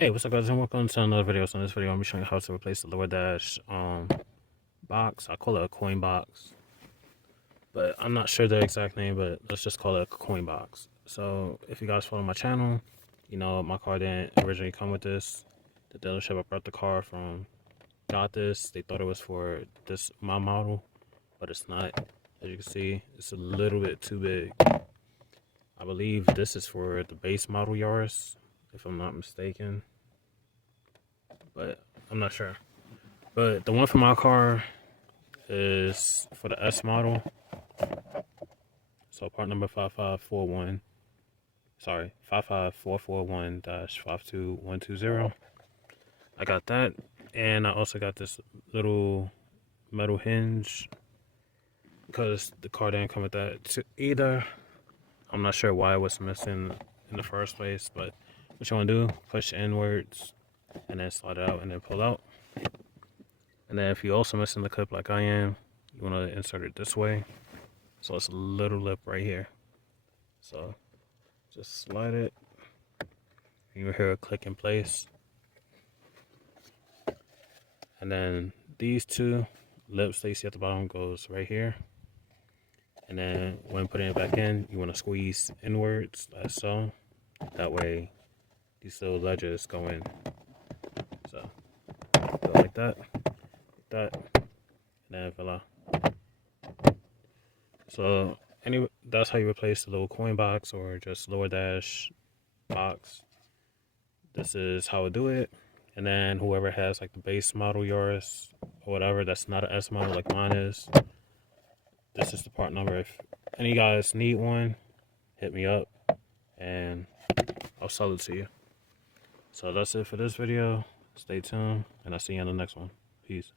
Hey, what's up guys, and welcome to another video. So in this video, I'm gonna be showing you how to replace the lower dash box. I call it a coin box, but I'm not sure the exact name, but let's just call it a coin box. So if you guys follow my channel, you know my car didn't originally come with this. The dealership I brought the car from got this. They thought it was for my model, but it's not. As you can see, it's a little bit too big. I believe this is for the base model Yaris, if I'm not mistaken, but I'm not sure. But the one for my car is for the S model. So part number 5541. Sorry, 55441-52120. I got that. And I also got this little metal hinge because the car didn't come with that either. I'm not sure why it was missing in the first place, but what you want to do, push inwards and then slide it out and then pull out. And then if you're also missing the clip like I am, you want to insert it this way. So it's a little lip right here. So just slide it. You'll hear a click in place. And then these two lips that you see at the bottom goes right here. And then when putting it back in, you want to squeeze inwards like so. That way these little ledges go in. So go like that, and then voila. So anyway, that's how you replace the little coin box or just lower dash box. This is how I do it. And then whoever has like the base model Yaris or whatever that's not an S model like mine is, this is the part number. If any of you guys need one, hit me up and I'll sell it to you. So that's it for this video. Stay tuned and I'll see you on the next one. Peace.